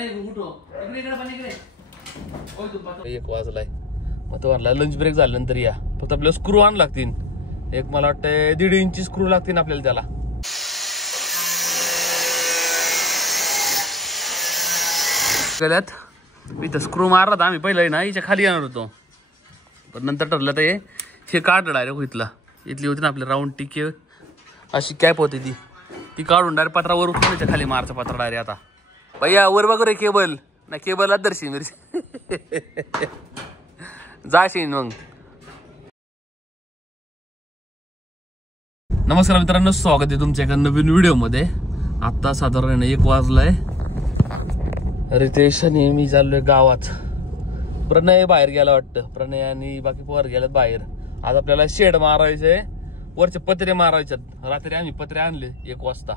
1 वाजलाय मग तो म्हणला लंच ब्रेक झाल्यानंतर या. फक्त आपल्याला स्क्रू आण लागतील. एक मला वाटतं 1.5 इंची स्क्रू लागतील आपल्याला त्याला. गेल्यात इथं स्क्रू मारला आम्ही पहिला ना हिच्या खाली येणार होतो, पण नंतर ठरलं तर हे काढलं डायरेक्ट इथला. इथली होती ना आपली राऊंड टिके अशी कॅप होती ती काढून डायरेक्ट पत्रावर उठून खाली मारचं पत्रा डायरेक्ट. आता भैया वर बघ रे केबल ना, केबल दर्शी मिरची जाशीन मग. नमस्कार मित्रांनो, स्वागत आहे तुमच्या एका नवीन व्हिडिओ मध्ये. आता साधारण 1 वाजलाय. रितेश आणि मी चाललोय गावात. प्रणय बाहेर गेला वाटतं, प्रणय आणि बाकी पोर गेल्यात बाहेर. आज आपल्याला शेड मारायचंय, वरचे पत्रे मारायच्यात. रात्री आम्ही पत्रे आणले 1 वाजता.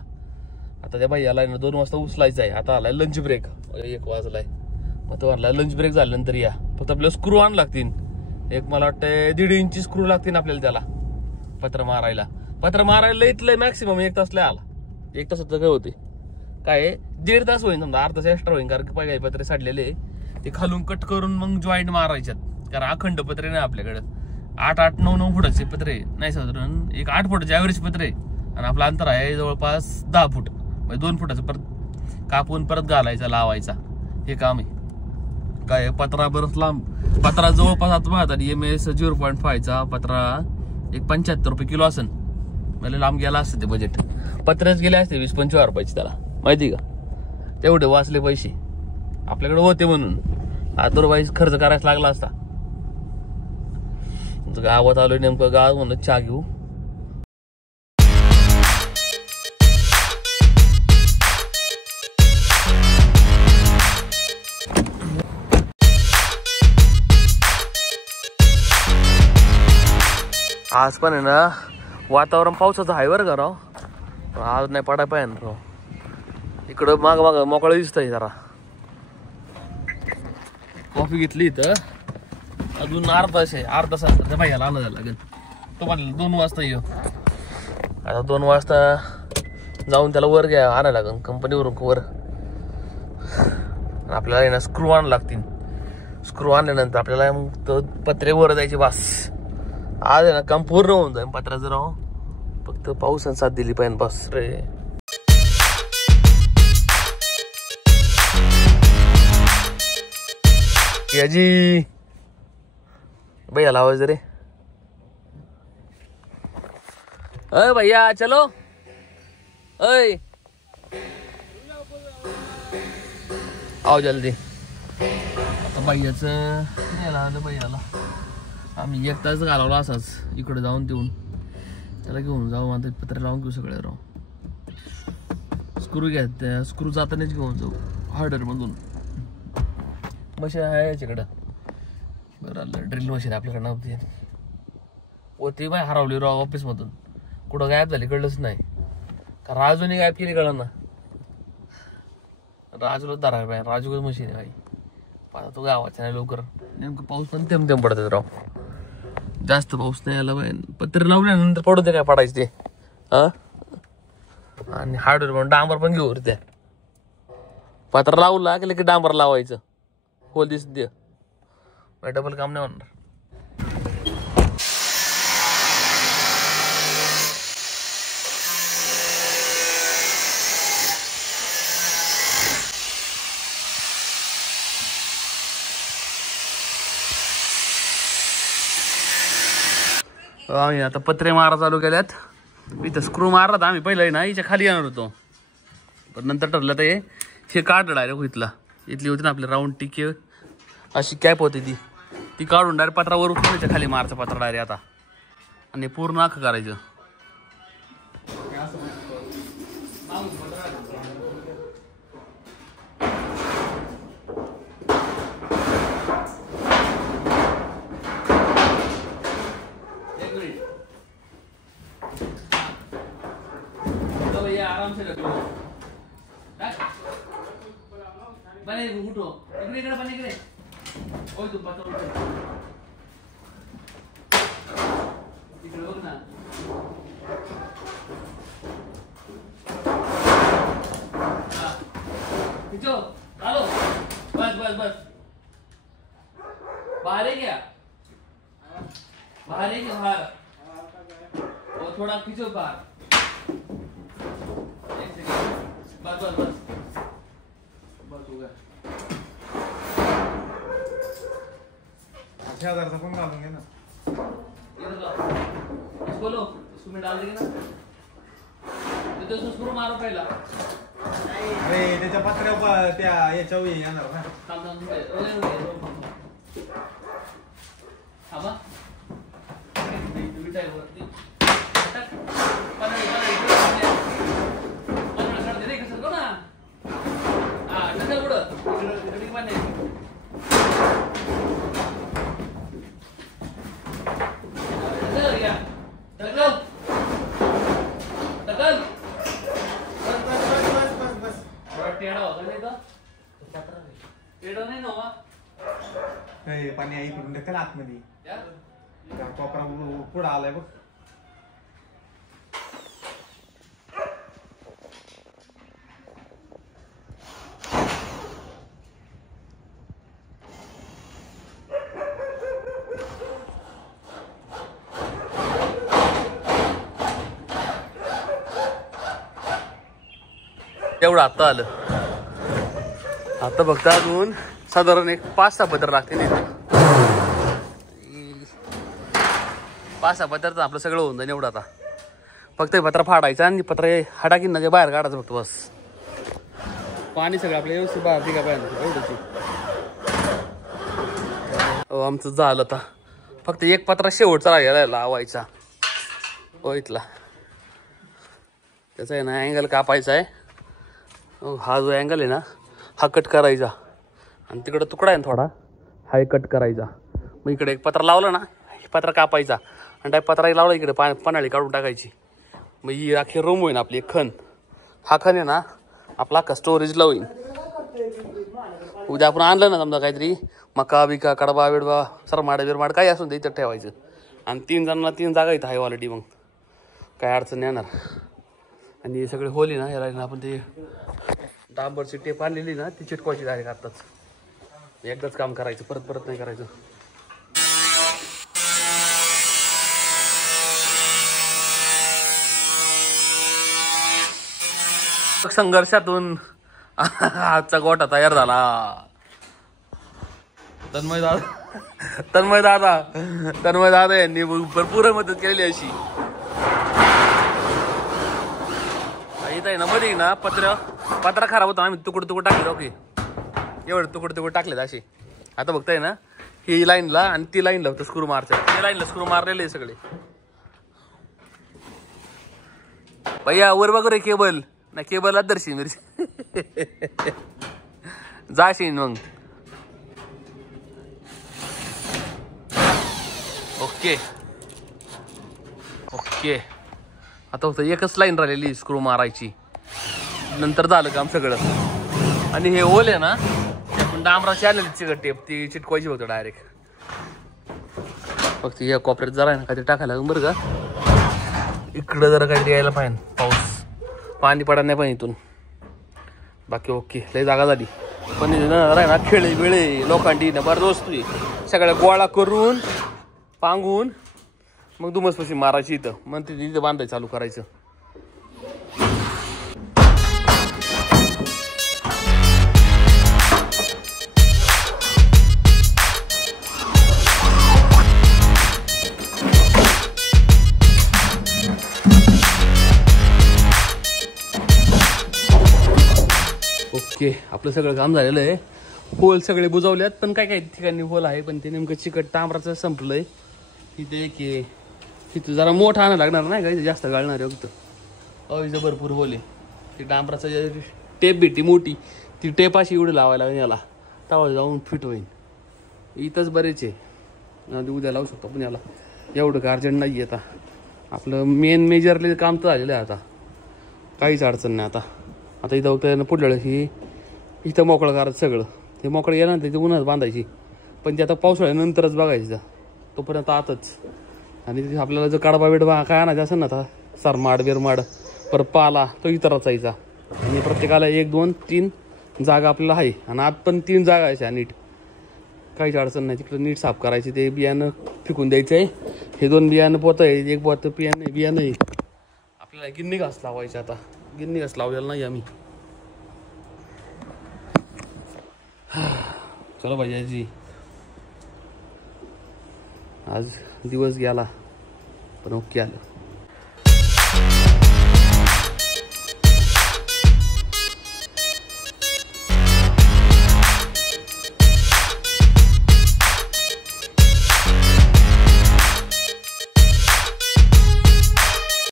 आता त्या भैयाला 2 वाजता उचलायचं आहे. आता आलाय लंच ब्रेक, 1 वाजलाय मग तो म्हणला लंच ब्रेक झाल्यानंतर या. फक्त आपल्याला स्क्रू आण लागतील. एक मला वाटतं 1.5 इंची स्क्रू लागतील आपल्याला त्याला पत्र मारायला. इथलं मॅक्सिमम 1 तास लय आला. 1 तासात काय होते काय 1.5 तास होईल, समजा अर्धा तास एक्स्ट्रा होईल. कारण की काही पत्रे साडलेले ते खालून कट करून मग जॉईंट मारायच्यात. कारण अखंड पत्रे नाही आपल्याकडे. 8-8, 9-9 फुटाचे पत्रे नाही, साधारण एक 8 फुटाचे ॲव्हरेज पत्रे. आणि आपलं अंतर आहे जवळपास 10 फूट. म्हणजे 2 फुटाचं परत कापून परत घालायचा लावायचा हे काम आहे. काय पत्रा बरंच लांब. पत्रा जवळपास आता पाहतात MS 0.5चा पत्रा एक 75 रुपये किलो असेल. मला लांब गेला असतं ते बजेट. पत्रेच गेले असते 20-25 हजार रुपयाचे त्याला, माहिती का. तेवढे वाचले पैसे आपल्याकडे होते म्हणून. अदरवाईज खर्च करायचा लागला असता. गावात आलोय नेमकं, गावात म्हणून चहा घेऊ. आज पण आहे ना वातावरण पावसाचं आहे बरं का राव. आज नाही पडाय पाहिजे राव. इकडं माग मोकळं दिसतंय जरा. कॉफी घेतली इथं. अजून अर्धा तास त्या भैयाला आलं लागेल. तो म्हणला 2 वाजता येऊ. आता 2 वाजता जाऊन त्याला वर आणायला लागेल कंपनीवरून वर. आपल्याला ना स्क्रू आणायला लागतील. स्क्रू आणल्यानंतर आपल्याला मग पत्रे वर जायचे बस. आज आहे ना काम पूर्ण होऊन जाईल पत्राचं राव. फक्त पावसाने साथ दिली पाहिजे बस रे. याजी भैया आवाज रे. अय भैया चलो. अय आओ जल्दी. आता भैयाचं भैयाला आम्ही 1 तास घालवला असाच. इकडे जाऊन देऊन त्याला घेऊन जाऊ. आता पत्रे लावून घेऊ सगळे राव. स्क्रू घ्या, त्या स्क्रू जातानाच घेऊन जाऊ हार्डर मधून. मशीन आहे याच्याकडं. बरं ड्रिल मशीन आपल्याकडे नव्हती. होती बाय हरवली राव ऑफिस मधून. कुठं गायब झाली कळलंच नाही. का राजूने गायब केली कळलं ना. राजूला धरायला पाहिजे. राजूच मशीन आहे भाई. आता तो गावाचा नाही लवकर. नेमकं पाऊस पण थेंब पडतात राव. जास्त पाऊस नाही आला पाहिजे. पत्रे लावल्यानंतर पडू दे काय पडायचं ते. हा आणि हार्डवेअर पण डांबर पण घेऊ त्या. पत्रा लावू लागले की डांबर लावायचं. होल दिस दे डबल काम नाही होणार. आम्ही आता पत्रे मारा चालू केल्यात. इथं स्क्रू मारला आम्ही पहिला ना हिच्या खाली येणार होतो, पण नंतर ठरलं तर हे काढलं डायरेक्ट इथला. इथली होती ना आपली राऊंड टिके अशी कॅप होती ती काढून डायरेक्ट पत्रावर उठून खाली मारचं पत्रा डायरेक्ट आता. आणि पूर्ण आख करायचं. आराम से रखो. बने उठो इकडे बने इकडे. ओय तू पत्रा उठ इकडे बघ ना. हा किचो आलो. बाहर है क्या? बाहर है क्या? बाहर वो थोड़ा खींचो बाहर। एक सेकंड, बस बस बस बस हो गया। 8000 का फोन डालूंगे ना। इधर लो, इसको लो, इसको में डाल देंगे ना। तो इसको स्क्रू मारो पहिला। अरे त्याच्या पत्र्यावर त्या याच्यावर येणार ना। थांब थांब थांबा। विटाय वरती टाक। पन्हाळी काढते रे कसं ना। हा ढकल पुढं, इकडे पण नाही। ढकल या, ढकल ढकल। बस थोडा टेढ़ा होता नाही का? टेढ़ा नाही ना वा? हे पाणी आई करून ढकल आतमध्ये. या कोपरा पुढं आलाय बघ. एवढं आता आलं. आता फक्त अजून साधारण एक 5-6 पत्र लागते नाही. 5-6 पत्राचं आपलं सगळं होऊन जाईल एवढं. आता फक्त पत्र फाडायचं आणि पत्र हाटाकीन ना बाहेर काढायचं फक्त बस. पाणी सगळं आपल्या व्यवस्थित बाहेर निघा पाहिजे एवढंच. आमचं झालं आता. फक्त एक पत्रा शेवटचा राहिला लावायचा हो इथला. त्याचा आहे ना अँगल कापायचा आहे. हा जो अँगल आहे ना हा कट करायचा आणि तिकडं तुकडा आहे ना थोडा हा कट करायचा. मग इकडे एक पत्रा लावला ना पत्रा कापायचा आणि त्या पत्राही लावला इकडे पन्हाळी काढून टाकायची. मग ही अख्खी रूम होईन आपली एक खण. हा खण आहे ना आपला अख्खा स्टोरेजला होईन. उद्या आपण आणलं ना समजा काहीतरी मका बिका कडबा बिडबा सरमाड बिरमाड काही असून ते इथं ठेवायचं. आणि 3 जणांना 3 जागा इथं आहे ऑलरेडी. मग काय अडचण नाही येणार. आणि हे सगळे होली ना याला आपण ते डांबरची टेप आणलेली ना ती चिटकवायची डायरेक्ट आताच. एकदाच काम करायचं, परत परत नाही करायचं. संघर्षातून आजचा गोठा तयार झाला. तन्मय दादा यांनी भरपूर मदत केलेली अशी. इथं आहे ना मध्ये ना पत्रा खराब होता. आम्ही तुकडे टाकले. ओके एवढे तुकडे टाकलेत असे. आता फक्त आहे ना ही लाईनला आणि ती लाईनला फक्त स्क्रू मारतात. त्या लाईनला स्क्रू मारलेले सगळे. भैया वर बघ रे केबल ना. केबल दर्शी मिरची जाशीन मग. ओके ओके आता फक्त एकच लाईन राहिलेली स्क्रू मारायची. नंतर झालं काम सगळं. आणि हे ओल आहे ना आपण डांबराची आलेली टेप ती चिटकवायची होतं डायरेक्ट. फक्त या कॉपऱ्यात जरा आहे ना काहीतरी टाकायला बरं का. इकडं जरा काहीतरी यायला पाहिजे. पाऊस पाणी पडा नाही पण इथून. बाकी ओके लय जागा झाली. पण आहे ना खेळे बिळे लोखंडी ना बरं वस्तू सगळ्या गोळा करून पांगून मग दुमसपशी मारायची इथं. मग तिथं बांधायचं चालू करायचं. ओके आपलं सगळं काम झालेलं आहे. होल सगळे बुजवल्यात पण काय काय ठिकाणी होल आहे पण ते नेमकं चिकट तांबराचं संपलंय. इथे एक इथं जरा मोठा आणायला लागणार नाही का. इथे जास्त गाळणार आहे फक्त. इथं भरपूर होल आहे. ती डांबराचं टेप भेटी मोठी ती टेप अशी एवढी लावायला लागेल याला. तवा जाऊन फिट होईल. इथंच बरेच आहे. उद्या लावू शकतो पण याला एवढं का अर्जंट नाही आता. आपलं मेजरली काम तर झालेलं आहे आता. काहीच अडचण नाही आता. आता इथं बघता पुढलं ही इथं मोकळं करायचं सगळं. हे मोकळं गेलं ना तिथे उन्हात बांधायची. पण ते आता पावसाळ्यानंतरच बघायचं तोपर्यंत आतच. आणि आपल्याला जर कडबा बिडबा काय आणायचं असेल ना आता सरमाड बिरमाड परत पाला तो इथं रचायचा. आणि प्रत्येकाला 1 2 3 जागा आपल्याला आहे. आणि आत पण 3 जागा आहे नीट. काहीच अडचण नाही. तिकडं नीट साफ करायचे. ते बियाणं फेकून द्यायचं आहे. हे 2 बियाणं पोतं आहे. एक पोतं बियाणं आहे. आपल्याला गिन्नी घास लावायचे. आता गिन्नी घास लावलेला नाही आम्ही. चलो भैयाजी, आज दिवस गेला पण ओके आलं.